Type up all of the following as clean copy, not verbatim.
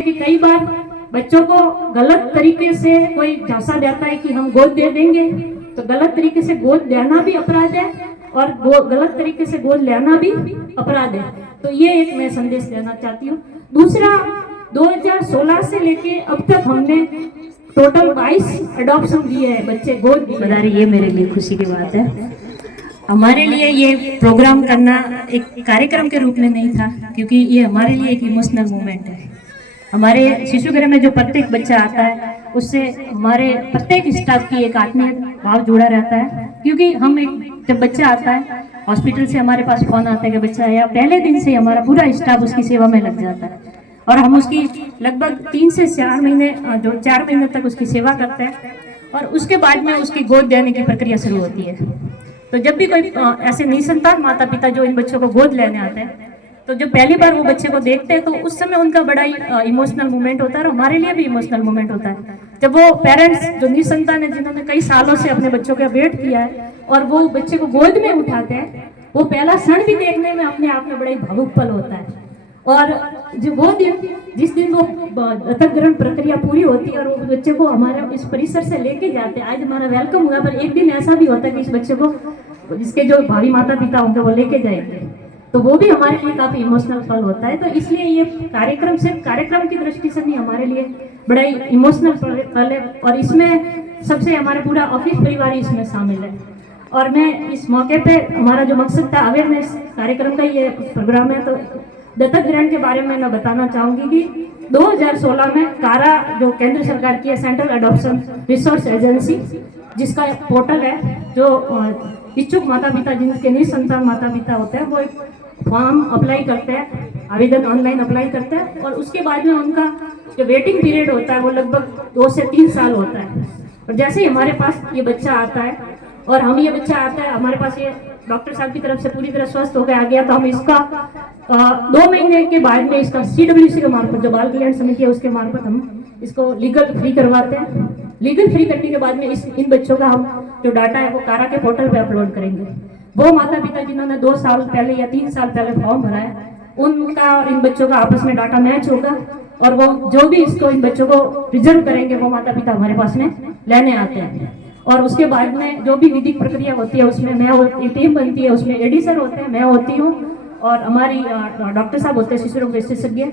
कि कई बार बच्चों को गलत तरीके से कोई झांसा देता है कि हम गोद दे देंगे, तो गलत तरीके से गोद देना भी अपराध है और गलत तरीके से गोद लेना भी अपराध है। तो ये एक मैं संदेश देना चाहती हूँ। दूसरा, 2016 से लेके अब तक हमने टोटल 22 अडॉप्शन दिए हैं, बच्चे गोद बता रही, ये मेरे लिए खुशी की बात है। हमारे लिए ये प्रोग्राम करना एक कार्यक्रम के रूप में नहीं था, क्योंकि ये हमारे लिए एक इमोशनल मोमेंट है। हमारे शिशु गृह में जो प्रत्येक बच्चा आता है उससे हमारे प्रत्येक स्टाफ की एक आत्मीय भाव जुड़ा रहता है, क्योंकि हम एक जब बच्चा आता है हॉस्पिटल से हमारे पास फोन आता है कि बच्चा आया, पहले दिन से हमारा पूरा स्टाफ उसकी सेवा में लग जाता है और हम उसकी लगभग 3 से 4 महीने जो 4 महीने तक उसकी सेवा करते हैं और उसके बाद में उसकी गोद देने की प्रक्रिया शुरू होती है। तो जब भी कोई ऐसे निसंतान माता पिता जो इन बच्चों को गोद लेने आते हैं, तो जब पहली बार वो बच्चे को देखते हैं तो उस समय उनका बड़ा ही इमोशनल मोमेंट होता है और हमारे लिए भी इमोशनल मोमेंट होता है। जब वो पेरेंट्स जो निसंतान है, जिन्होंने कई सालों से अपने बच्चों का वेट किया है और वो बच्चे को गोद में उठाते हैं, वो पहला क्षण भी देखने में अपने आप में बड़ा ही भावुक पल होता है। और जो वो दिन, जिस दिन वो दत्तक ग्रहण प्रक्रिया पूरी होती है और वो बच्चे को हमारे इस परिसर से लेके जाते हैं, आज हमारा वेलकम हुआ, पर एक दिन ऐसा भी होता है कि इस बच्चे को जिसके जो भावी माता पिता होंगे वो लेके जाएंगे, तो वो भी हमारे लिए काफी इमोशनल पल होता है। तो इसलिए ये कार्यक्रम सिर्फ कार्यक्रम की दृष्टि से नहीं, हमारे लिए बड़ा ही इमोशनल पल है और इसमें सबसे हमारा पूरा ऑफिस परिवार ही इसमें शामिल है। और मैं इस मौके पे, हमारा जो मकसद था अवेयरनेस कार्यक्रम का ये प्रोग्राम है, तो दत्तक ग्रहण के बारे में मैं बताना चाहूंगी कि 2016 में कारा जो केंद्र सरकार की है, सेंट्रल अडॉप्शन रिसोर्स एजेंसी, जिसका पोर्टल है, जो इच्छुक माता पिता जिनके निसंतान माता पिता होते हैं वो एक फॉर्म अप्लाई करते हैं, आवेदन ऑनलाइन अप्लाई करते हैं और उसके बाद में उनका जो वेटिंग पीरियड होता है वो लगभग 2 से 3 साल होता है। और जैसे ही हमारे पास ये बच्चा आता है और हम ये बच्चा आता है हमारे पास, ये डॉक्टर साहब की तरफ से पूरी तरह स्वस्थ होकर आ गया, तो हम इसका 2 महीने के बाद में इसका CWC के मार्फत, जो बाल कल्याण समिति है उसके मार्फत हम इसको लीगल फ्री करवाते हैं। लीगल फ्री करने के बाद में इन बच्चों का हम जो डाटा है वो कारा के पोर्टल पे अपलोड करेंगे। वो माता पिता जिन्होंने 2 साल पहले या 3 साल पहले फॉर्म भरा है, उनका और इन बच्चों का आपस में डाटा मैच होगा और वो जो भी इसको इन बच्चों को रिजर्व करेंगे वो माता पिता हमारे पास में लेने आते हैं। और उसके बाद में जो भी विधिक प्रक्रिया होती है उसमें मैं टीम बनती है, उसमें AD सर होते हैं, मैं होती हूँ और हमारी डॉक्टर साहब होते हैं शिशु रोग विशेषज्ञ।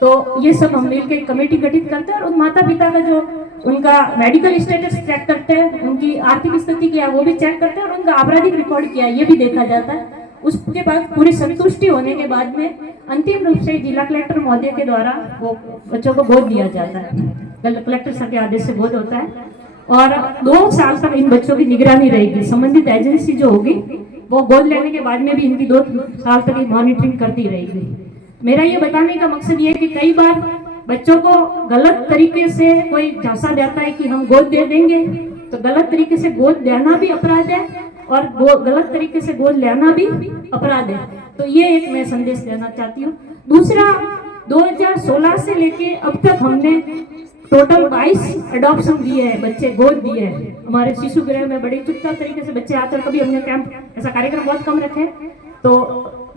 तो ये सब हम मिलकर एक कमेटी गठित करते हैं और उन माता पिता का जो उनका मेडिकल स्टेटस चेक करते हैं, उनकी आर्थिक स्थिति क्या है वो भी चेक करते हैं और उनका आपराधिक रिकॉर्ड क्या है ये भी देखा जाता है। उसके बाद पूरी संतुष्टि होने के बाद में अंतिम रूप से जिला कलेक्टर महोदय के द्वारा वो बच्चों को गोद दिया जाता है। कलेक्टर सर के आदेश से गोद होता है और 2 साल तक इन बच्चों की निगरानी रहेगी। संबंधित एजेंसी जो होगी वो गोद लेने के बाद में भी इनकी 2 साल तक की मॉनिटरिंग करती रहेगी। मेरा ये बताने का मकसद ये है कि कई बार बच्चों को गलत तरीके से कोई झांसा देता है कि हम गोद दे देंगे, तो गलत तरीके से गोद देना भी अपराध है और गलत तरीके से गोद लेना भी अपराध है। तो ये एक मैं संदेश देना चाहती हूँ। दूसरा, 2016 से लेके अब तक हमने टोटल 22 अडॉप्शन दिए हैं, बच्चे गोद दिए हैं। हमारे शिशु गृह में बड़े चुपचाप तरीके से बच्चे आते हैं, कभी हमने कैंप ऐसा कार्यक्रम बहुत कम रखे। तो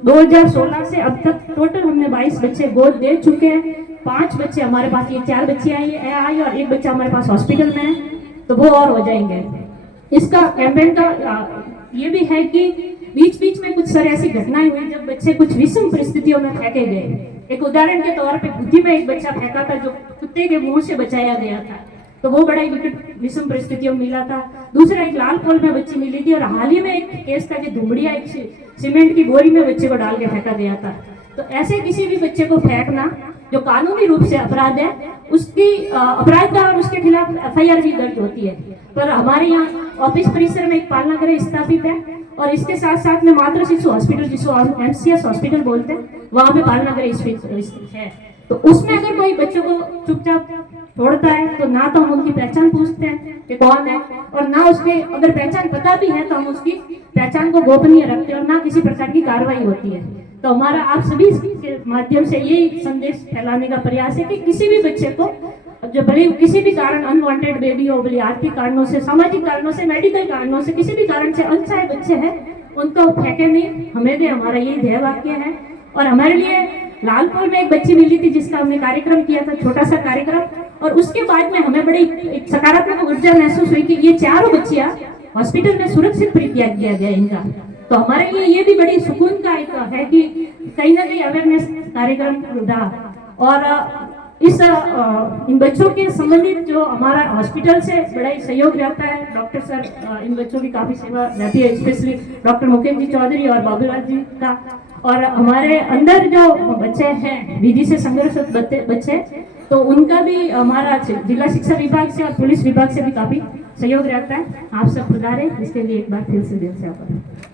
2016 से अब तक टोटल हमने 22 बच्चे गोद दे चुके हैं। 5 बच्चे हमारे पास, ये 4 बच्चे आई और 1 बच्चा हमारे पास हॉस्पिटल में है, तो वो और हो जाएंगे। इसका कैंपेन का ये भी है कि बीच बीच में कुछ सारी ऐसी घटनाएं हुई जब बच्चे कुछ विषम परिस्थितियों में फेंके गए। एक उदाहरण के तौर पे बुद्धि में एक बच्चा फेंका था जो कुत्ते के मुंह से बचाया गया था, तो वो बड़ा ही विषम परिस्थितियों में मिला था। दूसरा, एक लाल पोल में बच्ची मिली थी और हाल ही में एक केस था कि धुमड़िया एक सीमेंट की बोरी में बच्चे को डाल के फेंका गया था। तो ऐसे किसी भी बच्चे को फेंकना जो कानूनी रूप से अपराध है, उसकी अपराध और उसके खिलाफ FIR भी दर्ज होती है। पर हमारे यहाँ ऑफिस परिसर में एक पालना गृह स्थापित है और इसके साथ साथ में मातृ शिशु हॉस्पिटल, जिसको MCS हॉस्पिटल बोलते हैं, वहाँ पे पालना गृह स्थित है। तो उसमें अगर कोई बच्चों को चुपचाप छोड़ता है तो ना तो हम उनकी पहचान पूछते हैं कि कौन है, और ना उसके अगर पहचान पता भी है तो हम उसकी पहचान को गोपनीय रखते हैं और ना किसी प्रकार की कार्रवाई होती है। तो हमारा आप सभी के माध्यम से यही संदेश फैलाने का प्रयास है कि किसी भी बच्चे को, जो भले किसी भी कारण अनवांटेड बेबी हो, भले आर्थिक कारणों से, सामाजिक कारणों से, मेडिकल कारणों से, किसी भी कारण से अनचाहे बच्चे हैं, उनको फेंके नहीं, हमें दे, हमारा यही ध्येय वाक्य है। और हमारे लिए लालपुर में एक बच्ची मिली थी जिसका हमने कार्यक्रम किया था, छोटा सा कार्यक्रम, और उसके बाद में हमें बड़ी एक सकारात्मक ऊर्जा महसूस हुई कि ये चारों बच्चियां हॉस्पिटल में सुरक्षित किया गया इनका। तो हमारे लिए ये भी बड़ी सुकून का एक है कि कहीं ना कहीं अवेयरनेस कार्यक्रम रहा। और इस इन बच्चों के संबंधित जो हमारा हॉस्पिटल से बड़ा ही सहयोग रहता है, डॉक्टर सर इन बच्चों की काफी सेवा रहती है, स्पेशली डॉक्टर मुकेश जी चौधरी और बाबूलाल जी का। और हमारे अंदर जो बच्चे हैं विधि से संघर्षरत बच्चे, तो उनका भी हमारा जिला शिक्षा विभाग से और पुलिस विभाग से भी काफी सहयोग रहता है। आप सब खुदा रहे, इसके लिए एक बार फिर से दिल से आभार।